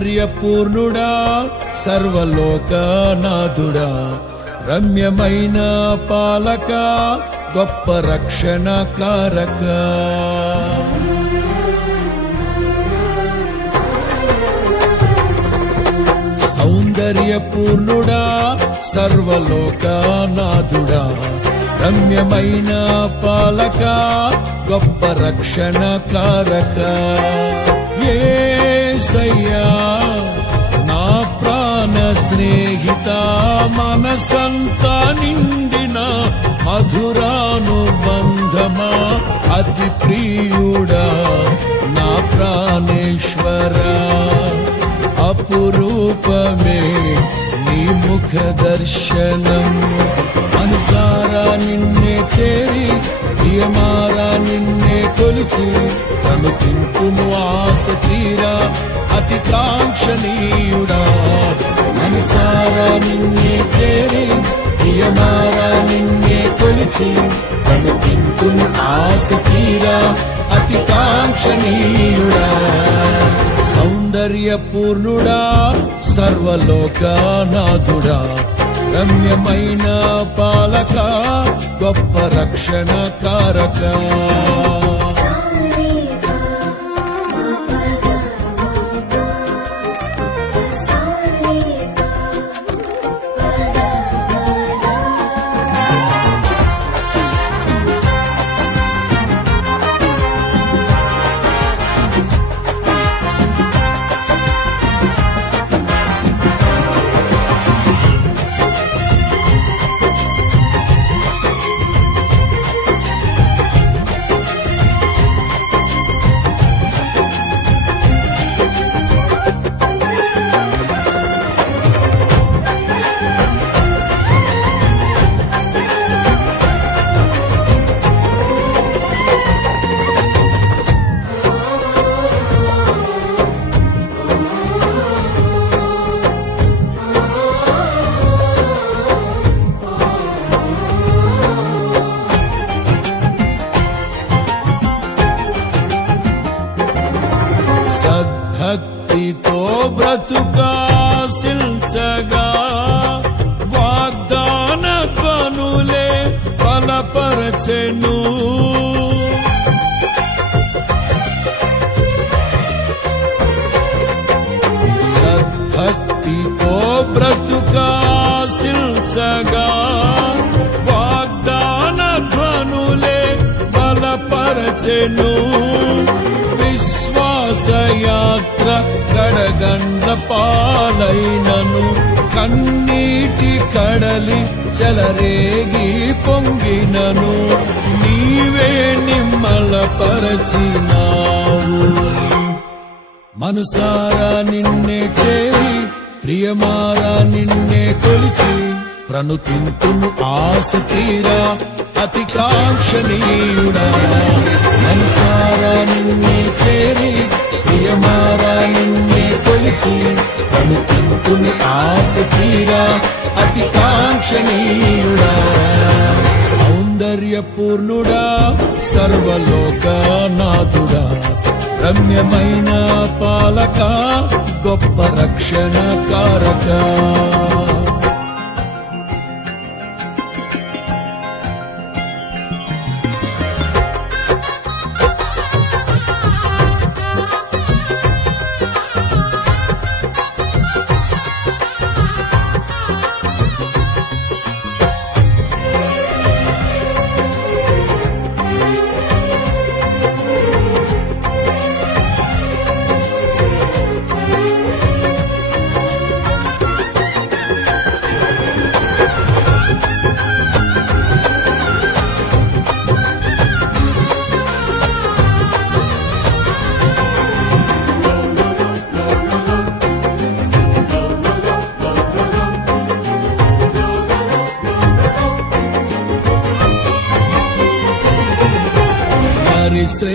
సౌందర్యపూర్ణుడా సర్వలోకనాథుడా రమ్యమైన పాలక గొప్ప రక్షణ కారక సౌందర్యపూర్ణుడా సర్వలోకనాథుడా రమ్యమైన పాలక గొప్ప రక్షణ కారక యేసయ్యా నా ప్రాణ స్నేహిత మనసంతా నిండిన మధురానుబంధమా అతి ప్రియుడా నా ప్రాణేశ్వరా అపురూపమే నీ ముఖ దర్శనం మనసారా నిన్నే చేరి ప్రియమారా నిన్నే కొలిచి తలుపింపును ఆశ తీరా అతి కాంక్షణీయుడా మనసారా నిన్నే చేరి ప్రియమారా నిన్నే కొలిచి తలుపింపును ఆశ తీరా అతి కాంక్షణీయుడా సౌందర్యపూర్ణుడా సర్వలోకనాథుడా రమ్యమైన పాలక గొప్ప రక్షణ కారక సద్భక్తితో బ్రతుకాశించగా వాగ్దాన ధ్వనులే బలపరచెను సద్భక్తితో బ్రతుకాశించగా వాగ్దాన ధ్వనులే బలపరచెను విశ్వాసయాత్ర కడగండ్ల పాలైనను కన్నీటి కడలి చెలరేగి పొంగినను నీవే నిమ్మలపరచినావు మనసారా నిన్నే చేరి ప్రియమారా నిన్నే కొలిచి ప్రణుతింతును ఆశ తీరా అతి కాంక్షణీయుడా మనసారా నిన్నే చేరి ప్రియమారా నిన్నే కొలిచి ప్రణుతింతును ఆశ తీరా అతి కాంక్షణీయుడా సౌందర్యపూర్ణుడా సర్వలోకనాథుడా రమ్యమైన పాలక గొప్ప రక్షణ కారక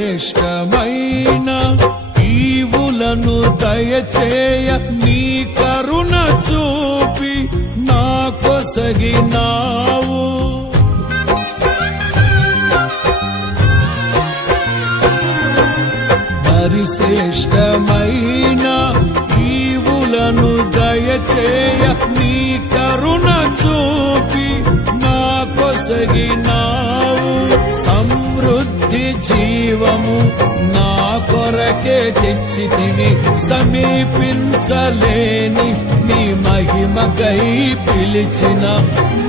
శ్రేష్టమైన ఈవులను దయచేయ నీ కరుణ చూపి నా కొసగినావు పరిశ్రేష్టమైన దయచేయ నీ కరుణ చూపి నా కొసగినావు. సమృద్ధి జీవము నా కొరకే తెచ్చితివి. సమీపించలేని నీ మహిమకై పిలిచిన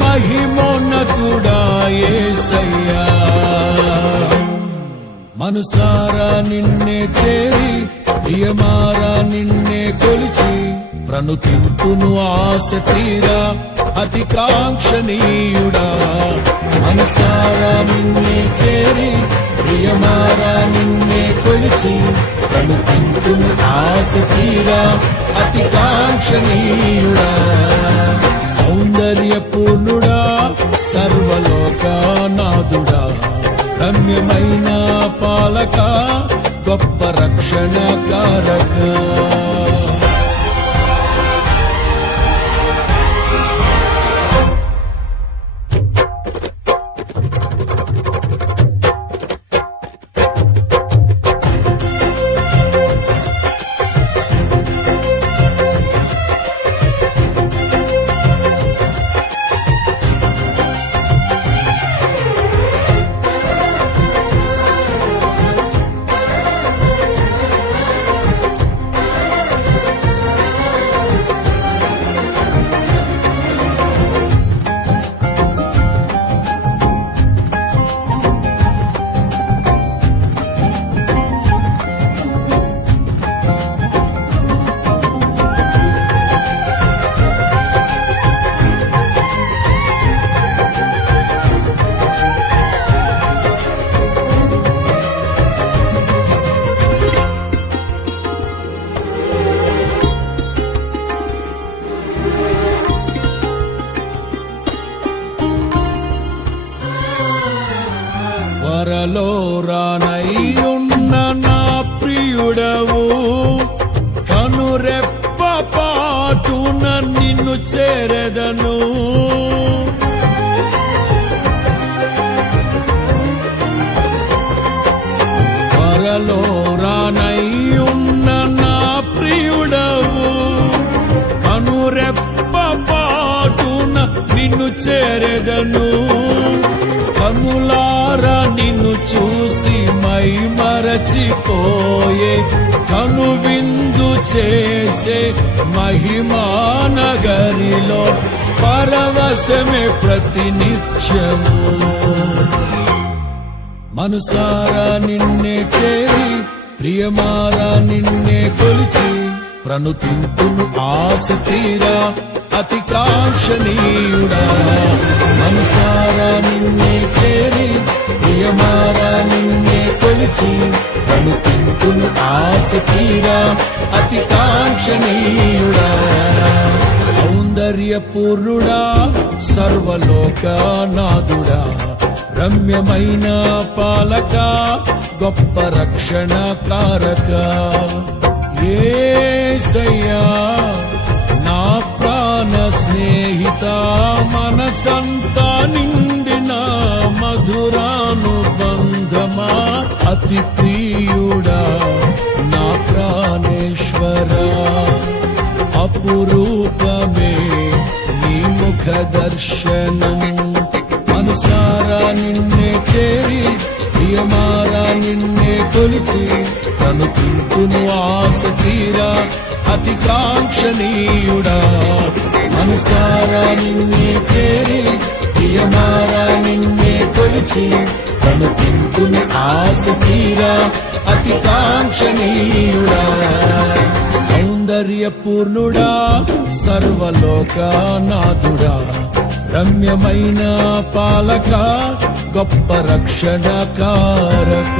మహిమోన్నతుడా యేసయ్యా. మనసారా నిన్నే చేరి ప్రియమారా నిన్నే కొలిచి ప్రణుతింతును ఆశ తీరా అతి కాంక్షణీయుడా. మనసారా నిన్నే చేరి ప్రియమారా నిన్నే కొలిచి ప్రణుతింతును ఆశ తీరా అతి కాంక్షణీయుడా. సౌందర్యపూర్ణుడా సర్వలోకనాథుడా రమ్యమైన పాలక గొప్ప రక్షణ కారక. త్వరలో రానయ్యున్న నా ప్రియుడవు కనురెప్ప పాటున నిన్ను చేరెదను. త్వరలో రానయ్యున్న నా ప్రియుడవు కనురెప్ప పాటున నిన్ను చేరెదను. కనులారా నిన్ను చూసి మై మరచిపోయే కనువిందు చేసే మహిమానగరిలో పరవశమే ప్రతినిత్యము. మనసారా నిన్నే చేరి ప్రియమారా నిన్నే కొలిచి ప్రణుతింతును ఆశ తీరా అతి కాంక్షణీయుడా. మనసారా నిన్నే చేరి ప్రియమారా నిన్నే కొలిచి ప్రణుతింతును ఆశ తీరా అతి కాంక్షణీయుడా. సౌందర్యపూర్ణుడా సర్వలోకనాథుడా రమ్యమైన పాలక గొప్ప రక్షణ కారక. యేసయ్యా నా ప్రాణ స్నేహిత మనసంతా నిండిన మధురానుబంధమా అతి ప్రియుడా నా ప్రాణేశ్వరా. అపురూపమే నీ ముఖ దర్శనం. మనసారా నిన్నే చేరి ప్రియమారా నిన్నే కొలిచి ప్రణుతింతును ఆశ తీరా అతి కాంక్షణీయుడా. మనసారా నిన్నే చేరి ప్రియమారా నిన్నే కొలిచి ప్రణుతింతును ఆశ తీరా అతి కాంక్షణీయుడా. సౌందర్యపూర్ణుడా సర్వలోకనాథుడా రమ్యమైన పాలక గొప్ప రక్షణ కారక.